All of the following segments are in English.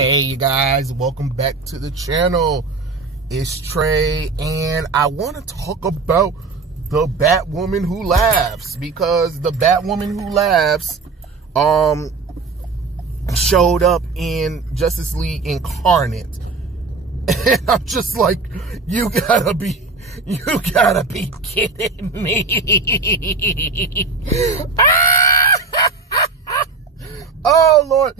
Hey you guys, welcome back to the channel. It's Trey, and I want to talk about the Batwoman Who Laughs, because the Batwoman Who Laughs showed up in Justice League Incarnate, and I'm just like, you gotta be kidding me. Oh Lord,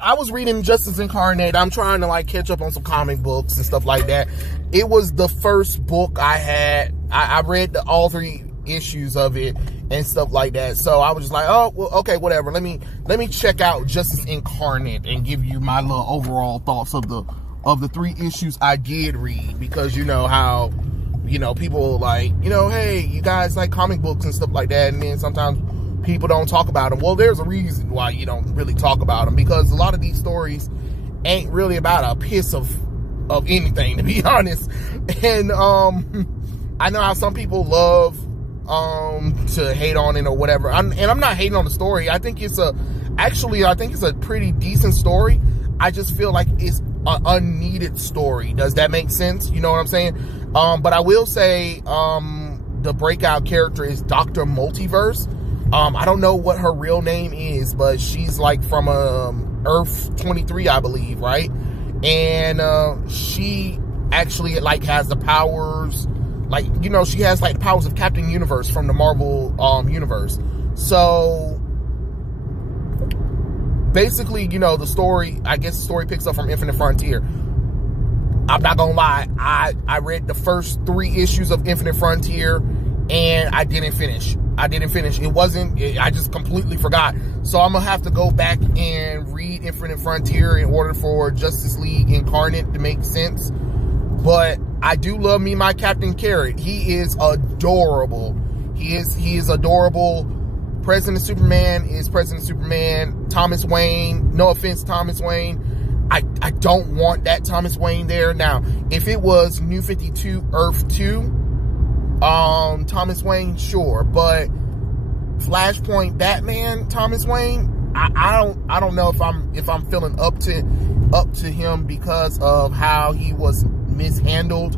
I was reading Justice Incarnate. I'm trying to like catch up on some comic books and stuff like that. It was the first book I had. I read all 3 issues of it and stuff like that. So I was just like, oh, well, okay, whatever. Let me check out Justice Incarnate and give you my little overall thoughts of the 3 issues I did read, because you know how, you know, people like, you know, hey, you guys like comic books and stuff like that, and then sometimes people don't talk about them. Well, there's a reason why you don't really talk about them, because a lot of these stories ain't really about a piss of anything, to be honest. And I know how some people love to hate on it or whatever. I'm not hating on the story. I think it's a pretty decent story. I just feel like it's an unneeded story. Does that make sense? You know what I'm saying? But I will say the breakout character is Dr. Multiverse. I don't know what her real name is, but she's like from Earth 23, I believe, right? And she actually like has the powers, like, you know, she has like the powers of Captain Universe from the Marvel universe. So basically, you know, the story, I guess the story picks up from Infinite Frontier. I'm not gonna lie, I read the first 3 issues of Infinite Frontier and I didn't finish. I just completely forgot. So I'm gonna have to go back and read Infinite Frontier in order for Justice League Incarnate to make sense. But I do love me my Captain Carrot. He is adorable. He is adorable. President Superman is President Superman. Thomas Wayne, no offense, Thomas Wayne, I don't want that Thomas Wayne there. Now, if it was New 52 Earth 2, Thomas Wayne, sure, but Flashpoint Batman Thomas Wayne, I don't know if I'm feeling up to him, because of how he was mishandled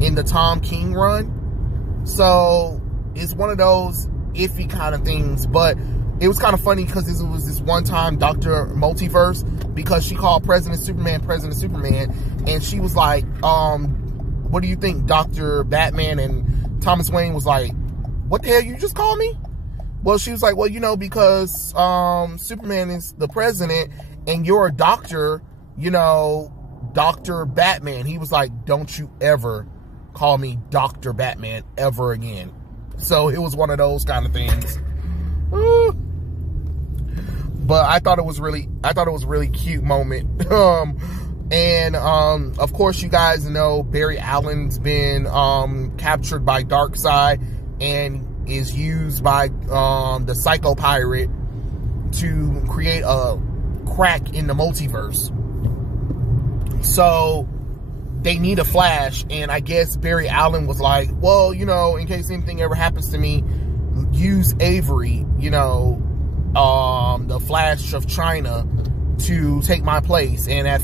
in the Tom King run. So it's one of those iffy kind of things. But it was kind of funny, because it was this one time Dr. Multiverse, because she called President Superman, and she was like, what do you think, Dr. Batman? And Thomas Wayne was like, what the hell, you just called me? Well, she was like, well, you know, because Superman is the president and you're a doctor, you know, Dr. Batman. He was like, don't you ever call me Dr. Batman ever again. So it was one of those kind of things. Woo. But I thought it was a really cute moment. And of course, you guys know Barry Allen's been captured by Darkseid and is used by the Psycho Pirate to create a crack in the multiverse. So they need a Flash, and I guess Barry Allen was like, well, you know, in case anything ever happens to me, use Avery, you know, the Flash of China, to take my place. And at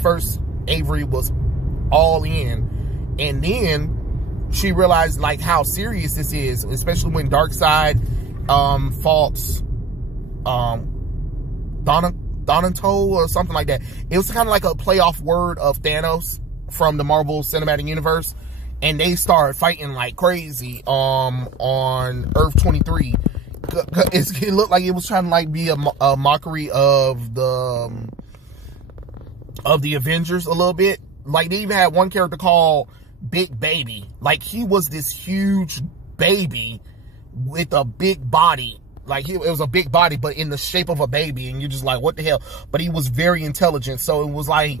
first Avery was all in, and then she realized like how serious this is, especially when Darkseid fought Donato or something like that. It was kind of like a playoff word of Thanos from the Marvel Cinematic Universe, and they started fighting like crazy on Earth 23. It looked like it was trying to like be a mockery of the Avengers a little bit. Like they even had one character called Big Baby. Like he was this huge baby with a big body. Like it was a big body, but in the shape of a baby, and you're just like, what the hell? But he was very intelligent, so it was like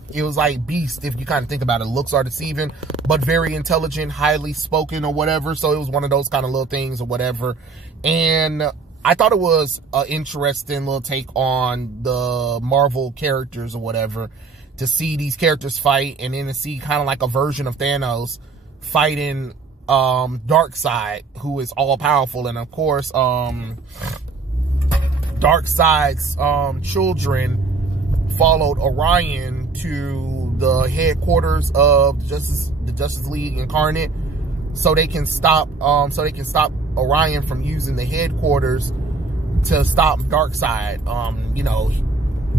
Beast, if you kind of think about it. Looks are deceiving, but very intelligent, highly spoken or whatever. So it was one of those kind of little things or whatever. And I thought it was an interesting little take on the Marvel characters or whatever, to see these characters fight, and then to see kind of like a version of Thanos fighting Darkseid, who is all powerful. And of course Darkseid's children followed Orion to the headquarters of the Justice League Incarnate, so they can stop Orion from using the headquarters to stop Darkseid. You know,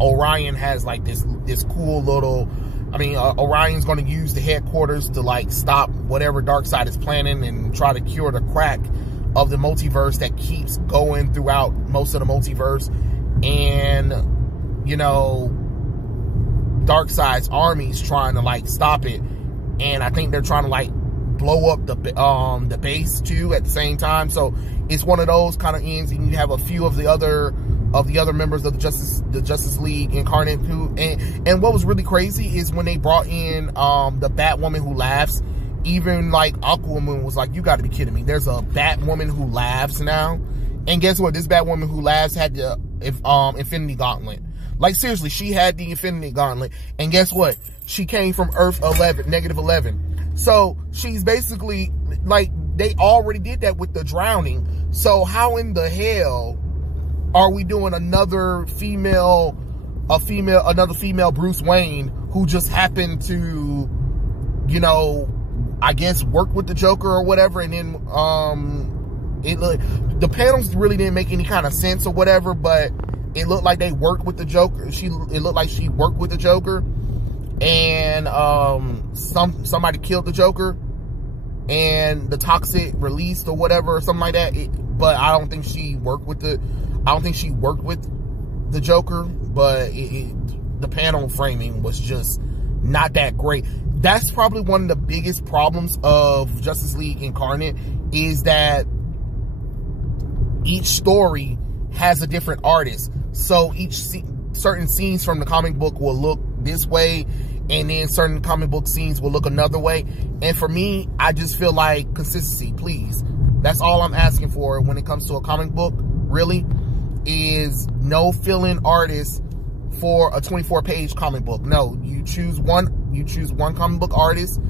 Orion has like this cool little, Orion's going to use the headquarters to like stop whatever Darkseid is planning and try to cure the crack of the multiverse that keeps going throughout most of the multiverse. And, you know, Darkseid's army's trying to like stop it, and I think they're trying to like blow up the base too at the same time. So it's one of those kind of ends, and you have a few of the other members of the Justice League Incarnate who, and what was really crazy is when they brought in the Batwoman who laughs. Even like Aquaman was like, you got to be kidding me, there's a Batwoman who laughs now. And guess what, this Batwoman who laughs had the Infinity Gauntlet. Like, seriously, she had the Infinity Gauntlet. And guess what? She came from Earth 11, -11. So, she's basically, like, they already did that with the drowning. So, how in the hell are we doing another female Bruce Wayne who just happened to, you know, I guess work with the Joker or whatever, and then, the panels really didn't make any kind of sense or whatever, but it looked like they worked with the Joker. It looked like she worked with the Joker, and somebody killed the Joker, and the toxic released or whatever, or something like that. But I don't think she worked with the Joker. But the panel framing was just not that great. That's probably one of the biggest problems of Justice League Incarnate, is that each story has a different artist. So certain scenes from the comic book will look this way, and then certain comic book scenes will look another way. And for me, I just feel like consistency, please. That's all I'm asking for when it comes to a comic book, really, is no fill-in artist for a 24-page comic book. No, you choose one comic book artist,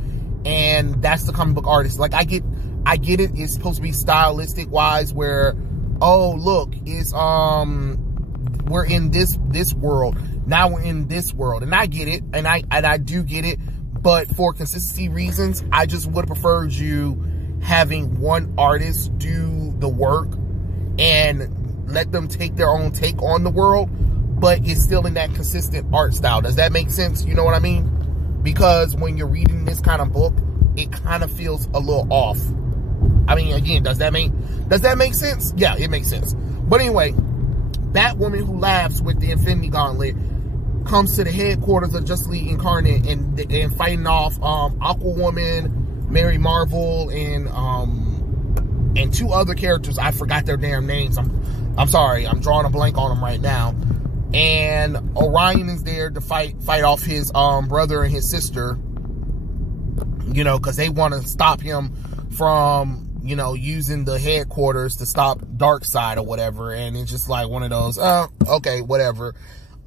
and that's the comic book artist. Like, I get it, it's supposed to be stylistic wise, where, oh, look, it's we're in this world, now we're in this world, and I get it, and I do get it, but for consistency reasons, I just would have preferred you having one artist do the work and let them take their own take on the world, but it's still in that consistent art style. Does that make sense? You know what I mean? Because when you're reading this kind of book, it kind of feels a little off. I mean, again, does that make sense? Yeah, it makes sense. But anyway, Batwoman who laughs with the Infinity Gauntlet comes to the headquarters of Justice League Incarnate and fighting off Aquawoman, Mary Marvel, and two other characters. I forgot their damn names. I'm sorry. I'm drawing a blank on them right now. And Orion is there to fight off his brother and his sister, you know, because they want to stop him from, you know, using the headquarters to stop Darkseid or whatever. And it's just like one of those, okay, whatever.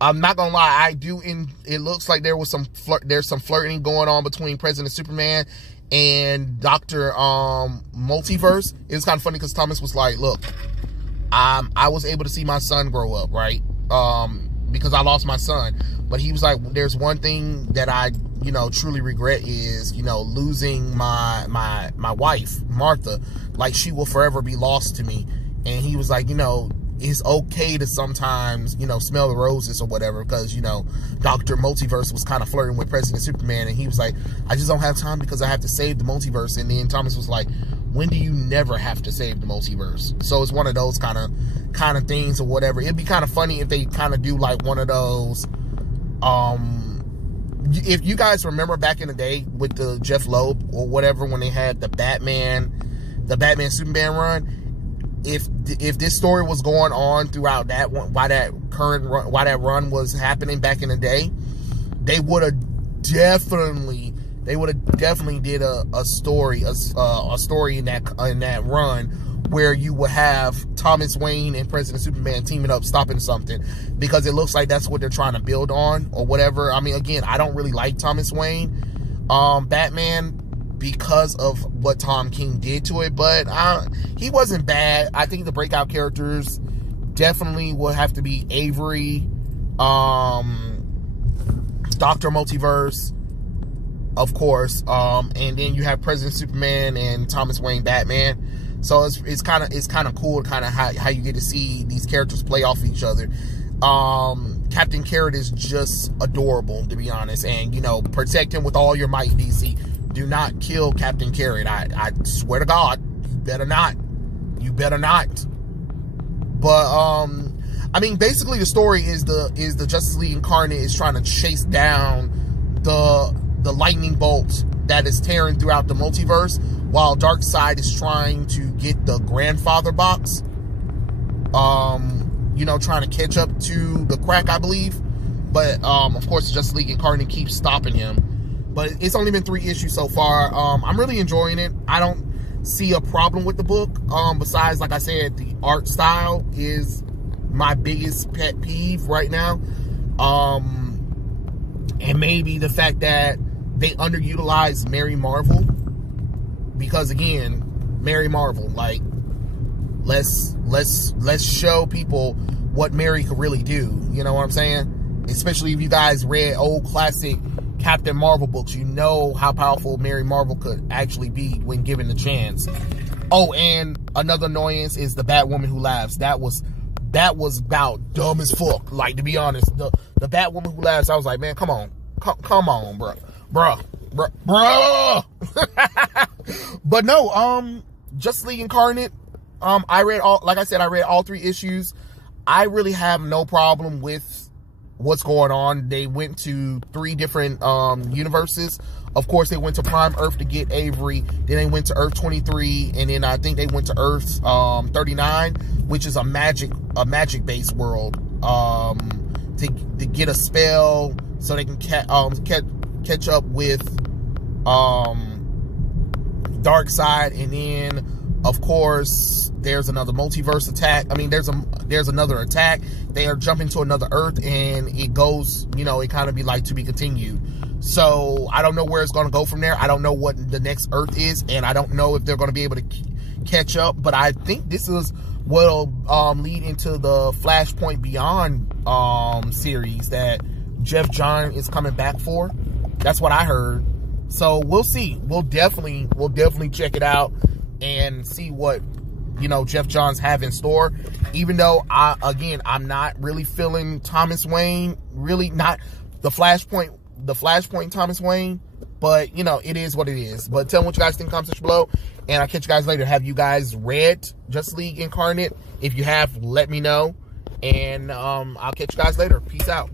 I'm not gonna lie, it looks like there's some flirting going on between President Superman and Dr. Multiverse. It was kind of funny because Thomas was like, look, I was able to see my son grow up, right? Because I lost my son. But he was like, there's one thing that I, you know, truly regret is, you know, losing my wife, Martha. Like, she will forever be lost to me. And he was like, you know, it's okay to sometimes, you know, smell the roses or whatever, because, you know, Dr. Multiverse was kind of flirting with President Superman, and he was like, I just don't have time because I have to save the multiverse. And then Thomas was like, when do you never have to save the multiverse? So it's one of those kind of things or whatever. It'd be kind of funny if they kind of do like one of those, if you guys remember back in the day with the Jeff Loeb or whatever, when they had the Batman Superman run, if this story was going on throughout that one, while that run was happening back in the day, they would have definitely did a story in that run where you would have Thomas Wayne and President Superman teaming up, stopping something, because it looks like that's what they're trying to build on or whatever. I mean, again, I don't really like Thomas Wayne Batman because of what Tom King did to it, but he wasn't bad. I think the breakout characters definitely will have to be Avery, Dr. Multiverse, of course, and then you have President Superman and Thomas Wayne Batman. So it's kind of cool, kind of how you get to see these characters play off each other. Captain Carrot is just adorable, to be honest, and you know, protect him with all your might, DC. Do not kill Captain Carrot. I swear to God, you better not. You better not. But I mean, basically the story is the Justice League Incarnate is trying to chase down the lightning bolt that is tearing throughout the multiverse, while Darkseid is trying to get the grandfather box. You know, trying to catch up to the crack, I believe. But of course, the Justice League Incarnate keeps stopping him. But it's only been 3 issues so far. I'm really enjoying it. I don't see a problem with the book. Besides, like I said, the art style is my biggest pet peeve right now. And maybe the fact that they underutilize Mary Marvel. Because again, Mary Marvel, like, let's show people what Mary could really do. You know what I'm saying? Especially if you guys read old classic Captain Marvel books, you know how powerful Mary Marvel could actually be when given the chance. Oh, and another annoyance is the Batwoman who laughs. That was about dumb as fuck. Like, to be honest, the Batwoman who laughs, I was like, man, come on, bruh. But no, Justice League Incarnate, I read all 3 issues. I really have no problem with what's going on. They went to 3 different universes. Of course, they went to Prime Earth to get Avery. Then they went to Earth 23, and then I think they went to Earth 39, which is a magic-based world, to get a spell so they can catch up with Darkseid. And then, of course, there's another multiverse attack. I mean, there's another attack. They are jumping to another Earth, and it goes, you know, it kind of be like to be continued. So I don't know where it's going to go from there. I don't know what the next Earth is, and I don't know if they're going to be able to catch up. But I think this is what'll lead into the Flashpoint Beyond series that Jeff Johns is coming back for. That's what I heard. So we'll see. We'll definitely check it out and see what, you know, Jeff Johns have in store. Even though I'm not really feeling Thomas Wayne, really not the Flashpoint Thomas Wayne, but you know, it is what it is. But tell me what you guys think in the comment section below, and I'll catch you guys later. Have you guys read Justice League Incarnate? If you have, let me know, and I'll catch you guys later. Peace out.